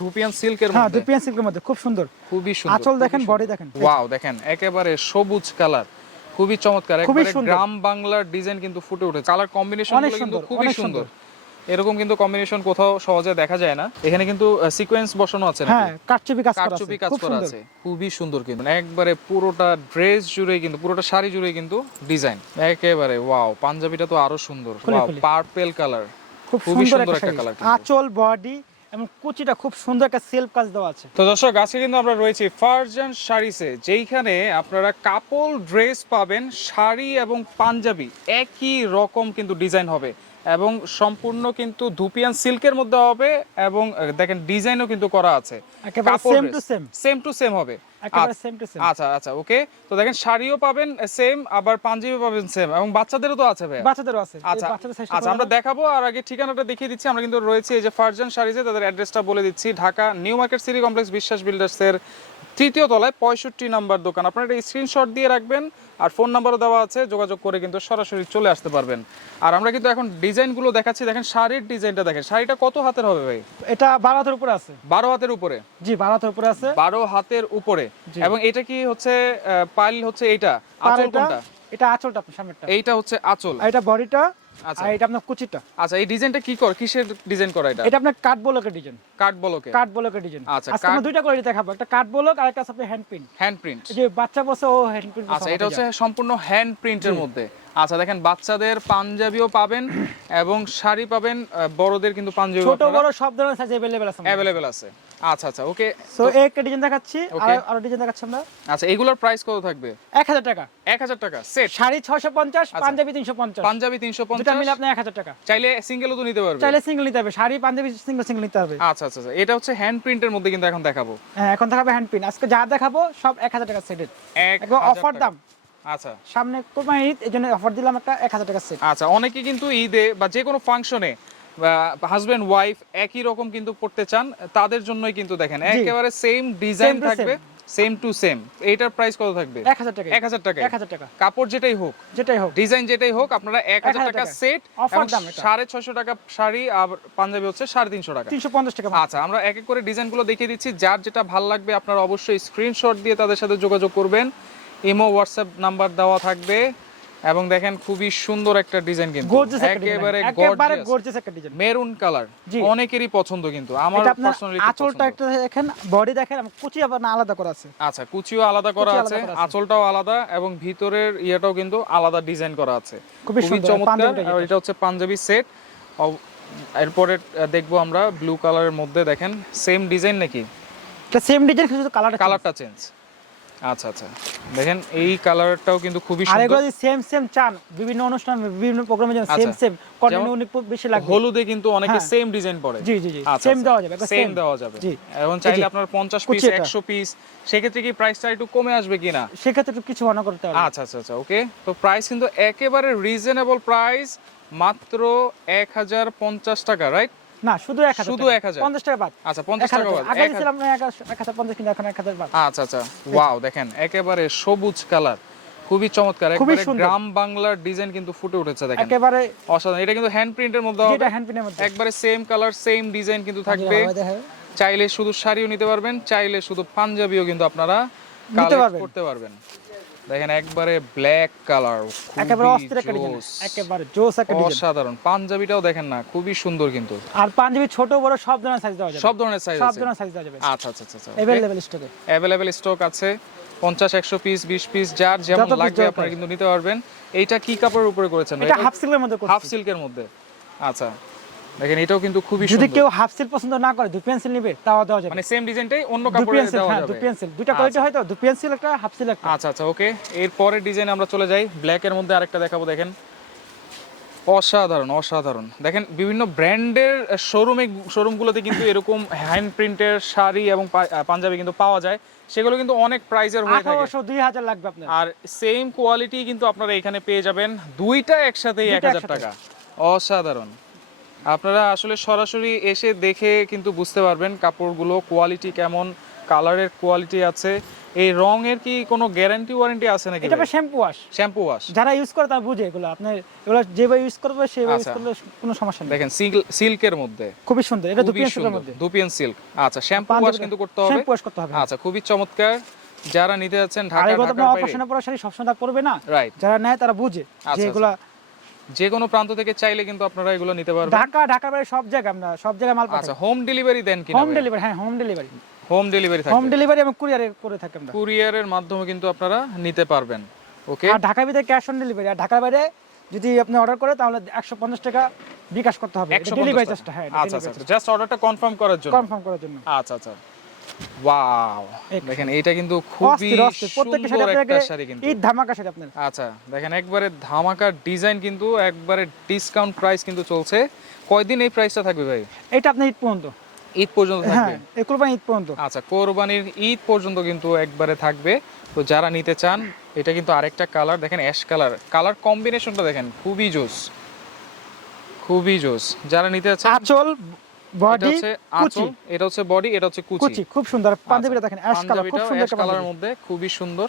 ধুপিয়ান সিল্কের হ্যাঁ মধ্যে? সিল্কের মধ্যে খুব সুন্দর। খুবই সুন্দর আঁচল দেখেন বডি দেখেন। ওয়াও দেখেন একেবারে সবুজ কালার খুবই চমৎকার। খুবই গ্রাম বাংলার ডিজাইন কিন্তু ফুটে উঠেছে। কালার কম্বিনেশন কিন্তু খুবই সুন্দর। সুন্দর। এরকম কিন্তু কম্বিনেশন কোথাও সহজে দেখা যায় না। এখানে কিন্তু সিকোয়েন্স বসানো আছে হ্যাঁ কাটচুপি কাজ করা আছে কাজ করা আছে। খুবই সুন্দর কিন্তু একবারে পুরোটা ড্রেস জুড়ে কিন্তু পুরোটা শাড়ি জুড়ে কিন্তু ডিজাইন একেবারে ওয়াও পাঞ্জাবিটা তো আরও সুন্দর। ওয়াও। পার্পেল কালার খুব খুবই সুন্দর একটা কালার আঁচল বডি এবং কুচিটা খুব সুন্দর একটা সেলফ কাজ দেওয়া আছে। তো দর্শক, আজকে কিন্তু আমরা রয়েছি ফারজান শাড়িসে যেইখানে আপনারা কাপল ড্রেস পাবেন শাড়ি এবং পাঞ্জাবি। একই রকম কিন্তু ডিজাইন হবে। এবং সম্পূর্ণ কিন্তু ধুপিয়ান সিল্কের মধ্যে হবে এবং দেখেন ডিজাইনও কিন্তু করা আছে। same to same। Same to same হবে। আচ্ছা। সেম টু সেম আচ্ছা আচ্ছা ওকে তো দেখেন শাড়িও পাবেন সেম আবার পাঞ্জাবিও পাবেন সেম এবং বাচ্চাদেরও তো আছে ভাই বাচ্চাদেরও আছে। আচ্ছা টা আচ্ছা আমরা দেখাবো আর আগে ঠিকানাটা দেখিয়ে দিচ্ছি। আমরা কিন্তু রয়েছে এই যে ফারজান শাড়িজে তাদের অ্যাড্রেসটা বলে দিচ্ছি। Dhaka new market city complex Biswas বিল্ডার্সের তৃতীয় তলায় পঁয়ষট্টি নাম্বার দোকান। আপনারা এটা স্ক্রিনশট দিয়ে রাখবেন আর ফোন নাম্বারও দেওয়া আছে যোগাযোগ করে কিন্তু সরাসরি চলে আসতে পারবেন। আর আমরা কিন্তু এখন ডিজাইনগুলো দেখাচ্ছি দেখেন শাড়ির ডিজাইনটা দেখেন। শাড়িটা কত হাতের হবে ভাই? এটা বারো হাতের উপরে আছে। বারো হাতের উপরে? জি বারো হাতের উপরে আছে। বারো হাতের উপরে। এবং এটা কি হচ্ছে পাইল হচ্ছে এইটা? আর আঁচল এটা কোনটা? এটা আঁচলটা সামনেরটা। এইটা হচ্ছে আঁচল। এটা বডিটা আচ্ছা আর এটা আপনার কুচিটা আচ্ছা এই ডিজাইনটা কি করে কিসের ডিজাইন করা এটা এটা আপনার কাঠ বলকের ডিজাইন কাঠ বলকে কাঠ বলকের ডিজাইন আচ্ছা, আজকে আমরা কাঠ- দুইটা করে দেখাবো একটা কাঠ বলক আর একটা আছে আপনার হ্যান্ড প্রিন্ট হ্যান্ড প্রিন্ট যে বাচ্চা বসে ও হ্যান্ড প্রিন্ট আচ্ছা এটা হচ্ছে সম্পূর্ণ হ্যান্ড প্রিন্টের মধ্যে আচ্ছা দেখেন বাচ্চাদের পাঞ্জাবিও পাবেন এবং শাড়ি পাবেন আহ, বড়দের কিন্তু পাঞ্জাবি ছোট বড় সব ধরনের সাইজ अवेलेबल আছে অ্যাভেলেবেল আছে আচ্ছা আচ্ছা ওকে। সো একটা ডিজাইন দেখাচ্ছি আর আরও ডিজাইন দেখাচ্ছি আমরা। আচ্ছা এগুলোর প্রাইস কত থাকবে? 1000 টাকা। এক হাজার টাকা সেট শাড়ি 650 পাঞ্জাবি 350 পাঞ্জাবি তিনশো দুটা পঞ্চাশ মিলে আপনি 1000 টাকা। চাইলে সিঙ্গেলও তো নিতে পারবে। চাইলে সিঙ্গেল নিতে হবে। শাড়ি পাঞ্জাবি সিঙ্গেল সিঙ্গেল নিতে হবে। আচ্ছা আচ্ছা আচ্ছা। এটা হচ্ছে হ্যান্ড প্রিন্টের মধ্যে কিন্তু এখন দেখাবো। হ্যাঁ এখন দেখাবে হ্যান্ড প্রিন্ট আজকে যা দেখাবো সব 1000 টাকা একদম অফার দাম। আচ্ছা। সামনে কোরবানি ঈদ এই জন্য অফার দিলাম একটা 1000 টাকা সেট আচ্ছা অনেকে কিন্তু ঈদে বা যে কোনো ফাংশনে হাজবেন্ড ওয়াইফ একই রকম কিন্তু পড়তে চান তাদের জন্যই কিন্তু দেখেন একেবারে সেম ডিজাইন থাকবে সেম টু সেম এইটার প্রাইস কত থাকবে? 1000 টাকা এক হাজার টাকা 1000 টাকা। কাপড় যেটাই হোক যেটাই হোক। ডিজাইন যেটাই হোক আপনারা এক হাজার 1000 টাকা। সেট Offer দাম এটা। সাড়ে ছয়শো টাকা শাড়ি আর পাঞ্জাবি হচ্ছে সাড়ে তিনশো টাকা। 350 টাকা। আচ্ছা আমরা এক এক করে ডিজাইনগুলো দেখিয়ে দিচ্ছি। যার যেটা ভালো লাগবে আপনারা অবশ্যই স্ক্রিনশট দিয়ে তাদের সাথে যোগাযোগ করবেন। ইমো হোয়াটসঅ্যাপ নাম্বার দেওয়া থাকবে। এবং দেখেন খুবই সুন্দর একটা ডিজাইন কিন্তু। একেবারে একেবারে গর্জিয়াস একটা ডিজাইন মেরুন কালার অনেকেরই পছন্দ কিন্তু। আমার পার্সোনালি আঁচলটা একটা দেখেন বডি দেখেন কুচি আপনার আলাদা করা আছে। আচ্ছা কুচিও আলাদা করা আছে আঁচলটাও আলাদা এবং ভিতরের ইয়েটাও কিন্তু আলাদা ডিজাইন করা আছে। খুবই চমৎকার। আর এটা হচ্ছে পাঞ্জাবি সেট এরপরে দেখব আমরা ব্লু কালারের মধ্যে দেখেন সেম ডিজাইন নাকি? সেম ডিজাইন শুধু কালারটা কালারটা চেঞ্জ আচ্ছা আচ্ছা। দেখেন এই কালারটাও কিন্তু খুবই সুন্দর। সেম সেম চান বিভিন্ন অনুষ্ঠান বিভিন্ন প্রোগ্রামে যেন সেম আচ্ছা। সেম অনেক বেশি লাগবে। হলুদে কিন্তু অনেকে হ্যাঁ। সেম ডিজাইন পড়ে জি জি জি। আচ্ছা সেম দেওয়া যাবে সেম সেম দেওয়া যাবে। জি। এবং চাইলে আপনার 50 পিস কুচি 100 পিস সেক্ষেত্রে কি প্রাইসটা একটু কমে আসবে কিনা? সেক্ষেত্রে একটু কিছু করতে হবে। আচ্ছা আচ্ছা আচ্ছা ওকে তো প্রাইস কিন্তু একেবারে রিজনেবল প্রাইস মাত্র এক হাজার পঞ্চাশ টাকা রাইট না শুধু এক হাজার শুধু 1000 পঞ্চাশ টাকা বাদ। আচ্ছা পঞ্চাশ এক হাজার টাকা টাকা। বাদ। আগে পঞ্চাশ কিন্তু এখন এক হাজার বাদ। আচ্ছা আচ্ছা। ওয়াও দেখেন একেবারে সবুজ কালার। খুবই চমৎকার। একবারে গ্রাম বাংলার ডিজাইন কিন্তু ফুটে উঠেছে দেখেন। একেবারে অসাধারণ। এটা কিন্তু হ্যান্ড প্রিন্টের মধ্যে হবে। যেটা হ্যান্ড পিনের মধ্যে। একবারে সেম কালার সেম ডিজাইন কিন্তু থাকবে। চাইলে শুধু শাড়িও নিতে পারবেন চাইলে শুধু পাঞ্জাবিও কিন্তু আপনারা কালেক্ট করতে পারবেন। দেখেন একবারে ব্ল্যাক কালার একেবারে অস্থির একটা ডিজাইন একেবারে জোস একটা ডিজাইন অসাধারণ পাঞ্জাবিটাও দেখেন না খুবই সুন্দর কিন্তু আর পাঞ্জাবি ছোট বড় সব ধরনের সাইজ দেওয়া যাবে সব ধরনের সাইজ সব আছে ধরনের সাইজ দেওয়া যাবে আচ্ছা আচ্ছা আচ্ছা अवेलेबल স্টকে অ্যাভেলেবেল স্টক আছে পঞ্চাশ একশো পিস বিশ পিস যার যেমন যত piece লাগবে দরকার। আপনারা কিন্তু নিতে পারবেন এইটা কি কাপড়ের উপরে করেছেন এটা হাফ সিলের মধ্যে হাফ করছি সিল্কের মধ্যে আচ্ছা দেখেন এটাও কিন্তু খুবই যদি কেউ হাফ সিল পছন্দ না করে দু পেন্সিল নিবে তাও দেওয়া যাবে। মানে সেম ডিজাইনটাই অন্য কাপড়ে দেওয়া হ্যাঁ দু পেন্সিল দুইটা কোয়ালিটি হয় তো? দু পেন্সিল একটা হাফ সিল একটা। আচ্ছা আচ্ছা ওকে এর পরের ডিজাইন আমরা চলে যাই। ব্ল্যাক এর মধ্যে আরেকটা দেখাবো দেখেন। অসাধারণ অসাধারণ। দেখেন বিভিন্ন ব্র্যান্ডের শোরুমে শোরুমগুলোতে কিন্তু এরকম হ্যান্ড প্রিন্টের শাড়ি এবং পাঞ্জাবি কিন্তু পাওয়া যায়। সেগুলো কিন্তু অনেক প্রাইজের হয়ে থাকে। আঠারোশো দুই হাজার লাগবে আপনার। আর সেম কোয়ালিটি কিন্তু আপনারা এখানে পেয়ে যাবেন। দুইটা একসাথে। টাকা। অসাধারণ। আপনারা আসলে সরাসরি এসে দেখে কিন্তু বুঝতে পারবেন কাপড়গুলো কোয়ালিটি কেমন কালারের কোয়ালিটি আছে। এই রঙের কি কোনো গ্যারান্টি ওয়ারেন্টি আছে নাকি এটা শ্যাম্পু ওয়াশ শ্যাম্পু ওয়াশ যারা ইউজ করে তারা বুঝে এগুলো। আপনার এগুলো যেভাবে ইউজ করবে সেভাবে ইউজ আচ্ছা। করলে কোনো সমস্যা নেই। দেখেন সিল্কের মধ্যে। খুবই সুন্দর। এটা দুপিয়ান সিল্কের মধ্যে। দুপিয়ান সিল্ক আচ্ছা শ্যাম্পু ওয়াশ কিন্তু করতে হবে। শ্যাম্পু ওয়াশ করতে হবে। আচ্ছা খুবই চমৎকার। যারা নিতে যাচ্ছেন আর ঢাকা ঢাকার আপনার বাইরে। অপারেশনে পড়া শাড়ি সবসময় তা পরবে না। রাইট যারা নেয় তারা বুঝে আচ্ছা, যে এগুলা যে কোনো প্রান্ত থেকে চাইলে কিন্তু আপনারা এগুলো নিতে পারবেন। ঢাকা ঢাকার বাইরে সব জায়গায় আমরা সব জায়গায় মাল পাঠাই। আচ্ছা হোম ডেলিভারি দেন কিনা হোম ডেলিভারি হ্যাঁ হোম ডেলিভারি হোম ডেলিভারি থাকে। হোম ডেলিভারি এবং কুরিয়ারে করে থাকি আমরা। কুরিয়ারের মাধ্যমে কিন্তু আপনারা নিতে পারবেন ওকে আর ঢাকার ভিতরে ক্যাশ অন ডেলিভারি আর ঢাকার বাইরে যদি আপনি অর্ডার করে তাহলে একশো পঞ্চাশ টাকা বিকাশ করতে হবে। ডেলিভারি চার্জটা হ্যাঁ আচ্ছা আচ্ছা জাস্ট অর্ডারটা কনফার্ম করার জন্য। কনফার্ম করার জন্য। আচ্ছা আচ্ছা। ওয়াও দেখেন এটা কিন্তু খুবই সুন্দর একটা শাড়ি কিন্তু। ধামাকা শাড়ি আপনার। আচ্ছা দেখেন একবারে ধামাকার ডিজাইন কিন্তু একবারে ডিসকাউন্ট প্রাইস কিন্তু চলছে। কয়দিন এই প্রাইসটা থাকবে ভাই? এটা ঈদ পর্যন্ত। ঈদ পর্যন্ত হ্যাঁ থাকবে? এই কুরবানি ঈদ পর্যন্ত। আচ্ছা কোরবানির ঈদ পর্যন্ত কিন্তু একবারে থাকবে। তো যারা নিতে চান এটা কিন্তু আরেকটা কালার দেখেন অ্যাশ কালার কালার কম্বিনেশনটা দেখেন খুবই জোস। খুবই জোস। যারা নিতে চান আঁচল বডি কুচি। এটা হচ্ছে বডি এটা হচ্ছে কুচি। কুচি খুব সুন্দর। পাঞ্জাবিটা দেখেন অ্যাশ কালার খুব সুন্দর একটা কালারের মধ্যে খুবই সুন্দর।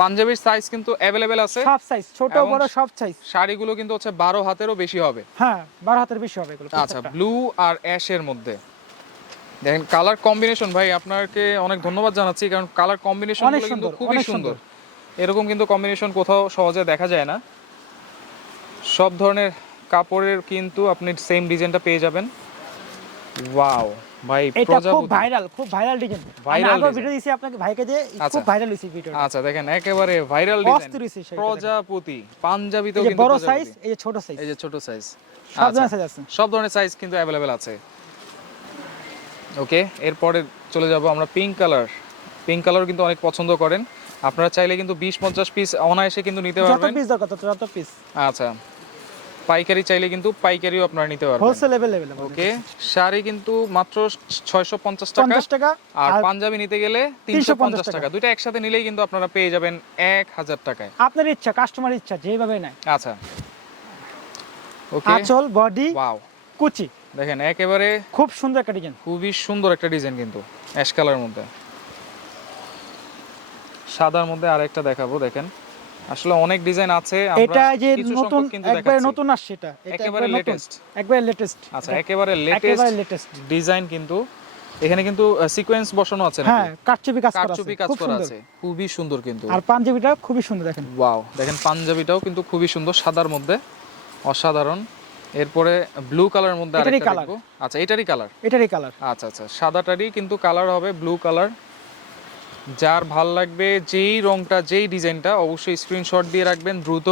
পাঞ্জাবির সাইজ কিন্তু অ্যাভেলেবেল আছে। সব সাইজ ছোট বড় সব সাইজ শাড়িগুলো কিন্তু হচ্ছে বারো হাতেরও বেশি হবে। হ্যাঁ বারো হাতের বেশি হবে এগুলো আচ্ছা ব্লু আর অ্যাশের মধ্যে। দেখেন কালার কম্বিনেশন ভাই আপনাকে অনেক ধন্যবাদ জানাচ্ছি কারণ কালার কম্বিনেশন অনেক কিন্তু খুবই সুন্দর। এরকম কিন্তু কম্বিনেশন কোথাও সহজে দেখা যায় না। সব ধরনের কাপড়ের কিন্তু আপনি সেম ডিজাইনটা পেয়ে যাবেন। ওয়াও ভাই এটা খুব ভাইরাল খুব ভাইরাল ডিজাইন design। ভিডিও দিয়েছি আপনাকে ভাইকে দিয়ে আচ্ছা। খুব ভাইরাল হয়েছে ভিডিও আচ্ছা দেখেন একেবারে ভাইরাল ডিজাইন। প্রজাপতি পাঞ্জাবিতেও কিন্তু বড় সাইজ এই যে ছোট সাইজ এই যে ছোট সাইজ সব ধরনের সাইজ আছে। সব ধরনের সাইজ কিন্তু অ্যাভেলেবেল আছে। ওকে এরপরে চলে যাব আমরা পিঙ্ক কালার পিঙ্ক কালার কিন্তু অনেক পছন্দ করেন। আপনারা চাইলে কিন্তু বিশ পঞ্চাশ পিস অনায়াসে কিন্তু নিতে পারবেন। পিস দরকার যত পিস আচ্ছা। পাইকারি চাইলে কিন্তু পাইকারিও আপনারা নিতে পারবেন। হোলসেল অ্যাভেলেবেল ওকে শাড়ি কিন্তু মাত্র ছয়শো পঞ্চাশ টাকা। পঞ্চাশ টাকা আর পাঞ্জাবি নিতে গেলে তিনশো পঞ্চাশ টাকা। দুইটা একসাথে নিলেই কিন্তু আপনারা পেয়ে যাবেন এক হাজার টাকায়। আপনার ইচ্ছা কাস্টমার ইচ্ছা যেভাবে নেয়। আচ্ছা। ওকে আঁচল বডি ওয়াও কুচি। দেখেন একেবারে খুব সুন্দর একটা ডিজাইন খুবই সুন্দর একটা ডিজাইন কিন্তু অ্যাশ কালারের মধ্যে। সাদার মধ্যে আরেকটা দেখাবো দেখেন। আসলে অনেক ডিজাইন আছে আমরা এটা যে নতুন একবারে নতুন আসছে এটা একেবারে নতুন একবারে লেটেস্ট আচ্ছা একেবারে লেটেস্ট ডিজাইন কিন্তু এখানে কিন্তু সিকোয়েন্স বসানো আছে নাকি? হ্যাঁ কাটচুপি কাজ করা আছে কারচুপি কাজ করা আছে খুবই সুন্দর কিন্তু। আর পাঞ্জাবিটা খুবই সুন্দর দেখেন। ওয়াও দেখেন পাঞ্জাবিটাও কিন্তু খুবই সুন্দর সাদার মধ্যে অসাধারণ। এরপরে ব্লু কালারের মধ্যে আরেকটা। দেখব। আচ্ছা এটারই কালার এটারই কালার আচ্ছা আচ্ছা সাদাটারই কিন্তু কালার হবে ব্লু কালার যার ভালো লাগবে যেই রংটা যেই ডিজাইনটা অবশ্যই স্ক্রিনশট দিয়ে রাখবেন দ্রুত।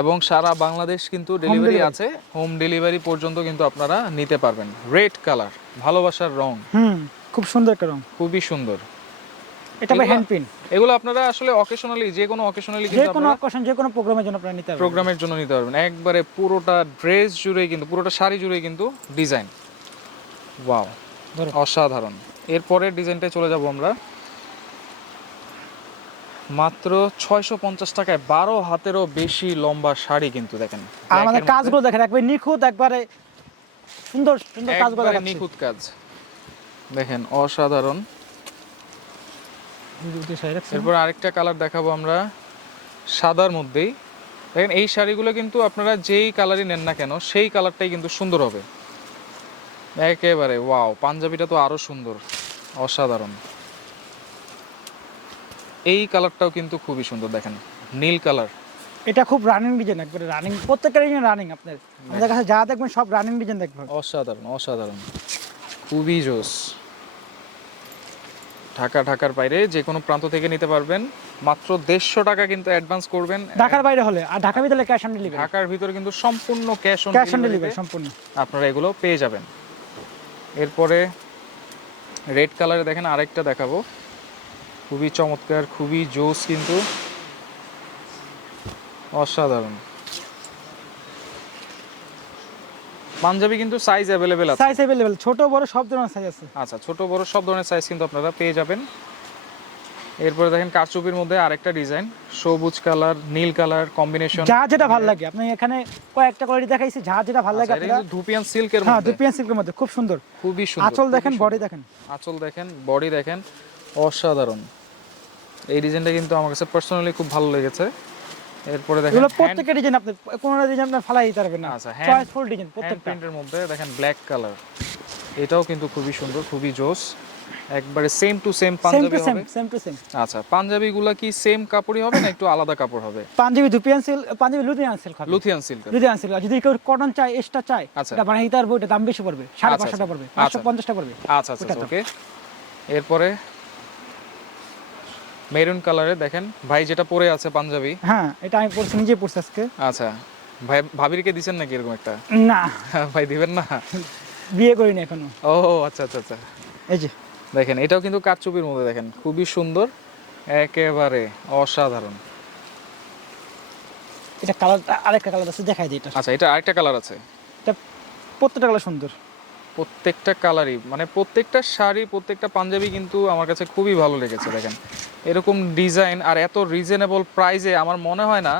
এবং সারা বাংলাদেশ কিন্তু ডেলিভারি আছে। হোম ডেলিভারি পর্যন্ত কিন্তু আপনারা নিতে পারবেন। রেড কালার ভালোবাসার রং। হুম খুব সুন্দর একটা রং। খুবই সুন্দর। এটা ভাই হ্যান্ড পিন এগুলো আপনারা আসলে অকেশনালি যে কোনো অকেশনালি যে কোনো অকেশন যে কোনো প্রোগ্রামের জন্য আপনারা নিতে পারবেন। প্রোগ্রামের জন্য নিতে পারবেন। একবারে পুরোটা ড্রেস জুড়ে কিন্তু পুরোটা শাড়ি জুড়ে কিন্তু ডিজাইন ওয়াও অসাধারণ। এরপরের ডিজাইনটায় চলে যাব আমরা। মাত্র ছয়শো পঞ্চাশ টাকায় বারো হাতেরও বেশি লম্বা শাড়ি কিন্তু দেখেন। আমাদের কাজগুলো দেখেন একবারে নিখুঁত একবারে সুন্দর সুন্দর কাজগুলো দেখাচ্ছি। নিখুঁত কাজ। দেখেন অসাধারণ। এরপর আরেকটা কালার দেখাবো আমরা সাদার মধ্যেই। দেখেন এই শাড়িগুলো কিন্তু আপনারা যেই কালারই নেন না কেন সেই কালারটাই কিন্তু সুন্দর হবে। একেবারে ওয়াও পাঞ্জাবিটা তো আরও সুন্দর অসাধারণ। এই কালারটাও কিন্তু খুবই সুন্দর দেখেন নীল কালার এটা খুব রানিং ডিজাইন একবারে রানিং প্রত্যেকটা ডিজাইন রানিং আপনার। আমাদের কাছে যা দেখবেন সব রানিং ডিজাইন দেখবেন। অসাধারণ অসাধারণ। খুবই জোস। ঢাকা ঢাকার বাইরে যে কোনো প্রান্ত থেকে নিতে পারবেন। মাত্র দেড়শো টাকা কিন্তু অ্যাডভান্স করবেন। ঢাকার বাইরে হলে আর ঢাকার ভিতরে ক্যাশ অন ডেলিভারি ঢাকার ভিতরে কিন্তু সম্পূর্ণ cash on cash on delivery সম্পূর্ণ। আপনারা এগুলো পেয়ে যাবেন। এরপরে রেড কালারে দেখেন আরেকটা দেখাবো। খুবই চমৎকার খুবই জোস কিন্তু অসাধারণ। পাঞ্জাবি কিন্তু সাইজ অ্যাভেলেবেল আছে। সাইজ অ্যাভেলেবেল ছোট বড় সব ধরনের সাইজ আছে। আচ্ছা ছোট বড় সব ধরনের সাইজ কিন্তু আপনারা পেয়ে যাবেন। এরপরে দেখেন কারচুপির মধ্যে আরেকটা ডিজাইন সবুজ কালার নীল কালার কম্বিনেশন যা যেটা ভালো লাগে আপনি এখানে কয়েকটা কোয়ালিটি দেখাইছি যা যেটা ভালো লাগে আপনারা ধুপিয়ান সিল্কের মধ্যে হ্যাঁ মধ্যে। দুপিয়ান সিল্কের মধ্যে খুব সুন্দর। খুবই সুন্দর আঁচল দেখেন বডি দেখেন। আঁচল দেখেন বডি দেখেন অসাধারণ। এই ডিজাইনটা কিন্তু আমার কাছে পার্সোনালি খুব ভালো লেগেছে। এরপরে দেখেন এগুলো প্রত্যেকটা ডিজাইন আপনি কোনো ডিজাইন আপনি ফালাই দিতে পারবেন না। আচ্ছা, চয়েসফুল ডিজাইন প্রত্যেকটা। প্রিন্টের মধ্যে দেখেন ব্ল্যাক কালার এটাও কিন্তু খুবই সুন্দর খুবই জোস। একবারে সেম টু সেম পাঞ্জাবি হবে। সেম টু সেম আচ্ছা পাঞ্জাবিগুলা কি সেম কাপড়ই হবে না একটু আলাদা কাপড় হবে? Punjabi dupion silk Punjabi Ludhiana silk হবে। লুথিয়ান সিল্ক। লুধিয়ান সিল্ক আর যদি কেউ কটন চাই এক্সট্রা চাই আচ্ছা। এটা বানাই দিতে পারব এটা দাম বেশি পড়বে সাড়ে আচ্ছা, পাঁচশো টাকা আচ্ছা। পড়বে আচ্ছা। পাঁচশো পঞ্চাশ টাকা পড়বে। আচ্ছা আচ্ছা ওকে এরপরে মেরুন কালারে দেখেন। ভাই যেটা পরে আছে পাঞ্জাবি। হ্যাঁ এটা আমি পড়ছি নিজে পড়ছি আজকে। আচ্ছা। ভাই ভাবিরকে দিছেন নাকি এরকম একটা? না। ভাই দিবেন না? বিয়ে করিনি এখনও। ও আচ্ছা আচ্ছা আচ্ছা। এই যে। দেখেন এটাও কিন্তু কারচুপির মধ্যে দেখেন। খুবই সুন্দর একেবারে অসাধারণ। এটা কালারটা আরেকটা কালার আছে দেখাই দিই এটা। আচ্ছা এটা আরেকটা কালার আছে। এটা প্রত্যেকটা কালার সুন্দর। প্রত্যেকটা কালারই মানে প্রত্যেকটা শাড়ি প্রত্যেকটা পাঞ্জাবি কিন্তু আমার কাছে খুবই ভালো লেগেছে দেখেন। এরকম ডিজাইন আর এত রিজনেবল প্রাইসে আমার মনে হয় না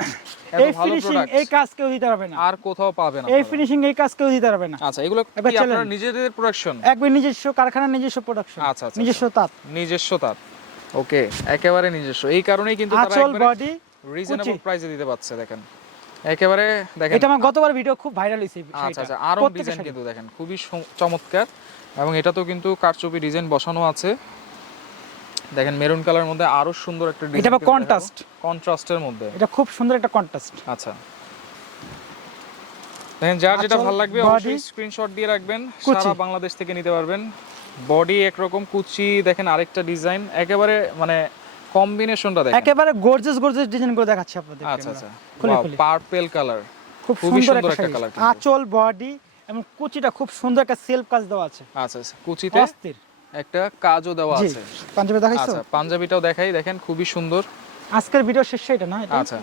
এই ফিনিশিং এই কাজ কেউ দিতে পারবে না। আর কোথাও পাবেন এই ফিনিশিং এই কাজ কেউ দিতে পারবে না। আচ্ছা এগুলো কি আপনারা নিজেদের প্রোডাকশন একবার নিজস্ব কারখানা নিজস্ব প্রোডাকশন আচ্ছা, আচ্ছা, নিজস্ব তাঁত। নিজস্ব তার ওকে একেবারে নিজস্ব। এই কারণেই কিন্তু তারা বডি রিজনেবল প্রাইসে দিতে পারছে দেখেন। একেবারে দেখেন। এটা আমার গতবার ভিডিও খুব ভাইরাল হয়েছে আচ্ছা আচ্ছা আরও ডিজাইন কিন্তু দেখেন খুবই চমৎকার। এবং এটা তো কিন্তু কারচুপি ডিজাইন বসানো আছে। দেখেন মেরুন কালার মধ্যে আরও সুন্দর একটা ডিজাইন এটা contrast। কন্ট্রাস্টের মধ্যে। এটা খুব সুন্দর একটা কন্ট্রাস্ট আচ্ছা। দেখেন যার যেটা আঁচল, ভালো লাগবে অবশ্যই স্ক্রিনশট দিয়ে রাখবেন। সারা বাংলাদেশ থেকে নিতে পারবেন। বডি একরকম কুচি দেখেন আরেকটা ডিজাইন একেবারে মানে কম্বিনেশনটা দেখেন। একেবারে গর্জিয়াস গর্জিয়াস ডিজাইন করে দেখাচ্ছি আপনাদের আচ্ছা আচ্ছা। পার্পল কালার খুব খুবই সুন্দর একটা কিন্তু। আঁচল বডি এবং কুচিটা খুব সুন্দর একটা সেলফ কাজ দেওয়া আছে। আচ্ছা আচ্ছা, কুচিতে অস্থির। একটা কাজও দেওয়া আছে। পাঞ্জাবি দেখাইছো? আচ্ছা পাঞ্জাবিটাও দেখাই। দেখেন খুবই সুন্দর। আজকের ভিডিও শেষ এটা না আচ্ছা।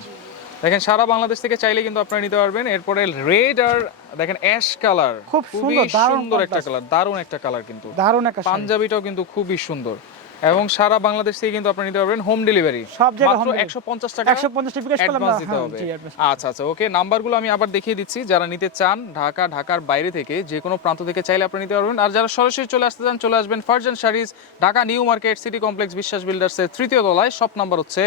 দেখেন সারা বাংলাদেশ থেকে চাইলে কিন্তু আপনারা নিতে পারবেন। এরপরে রেড আর দেখেন অ্যাশ কালার খুব সুন্দর, দারুণ সুন্দর একটা কালার দারুণ একটা কালার কিন্তু। দারুণ একটা পাঞ্জাবিটাও কিন্তু খুবই সুন্দর। এবং সারা বাংলাদেশ থেকে কিন্তু আপনি নিতে পারবেন হোম ডেলিভারি সব জায়গায় home মাত্র delivery। একশো পঞ্চাশ টাকা একশো পঞ্চাশ টাকা বিকাশ করলাম? দিতে হ্যাঁ, হবে। আচ্ছা আচ্ছা ওকে নাম্বারগুলো আমি আবার দেখিয়ে দিচ্ছি যারা নিতে চান ঢাকা ঢাকার বাইরে থেকে যে কোনো প্রান্ত থেকে চাইলে আপনি নিতে পারবেন আর যারা সরাসরি চলে আসতে চান চলে আসবেন Farzan Sarees Dhaka new market city complex Biswas বিল্ডার্সের তৃতীয় তলায় শপ নাম্বার হচ্ছে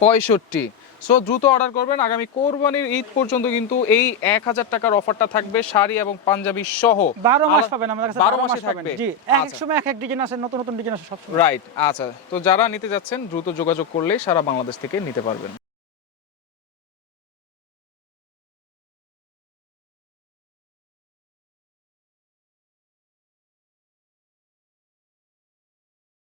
পঁয়ষট্টি সো দ্রুত অর্ডার করবেন। আগামী কোরবানির ঈদ পর্যন্ত কিন্তু এই এক হাজার টাকার অফারটা থাকবে শাড়ি এবং পাঞ্জাবি সহ। বারো মাস পাবেন আমাদের কাছে বারো মাসে থাকবে। জি এক এক আচ্ছা। সময় এক এক ডিজাইন আছে নতুন নতুন ডিজাইন আছে সব রাইট আচ্ছা। তো যারা নিতে যাচ্ছেন দ্রুত যোগাযোগ করলে সারা বাংলাদেশ থেকে নিতে পারবেন।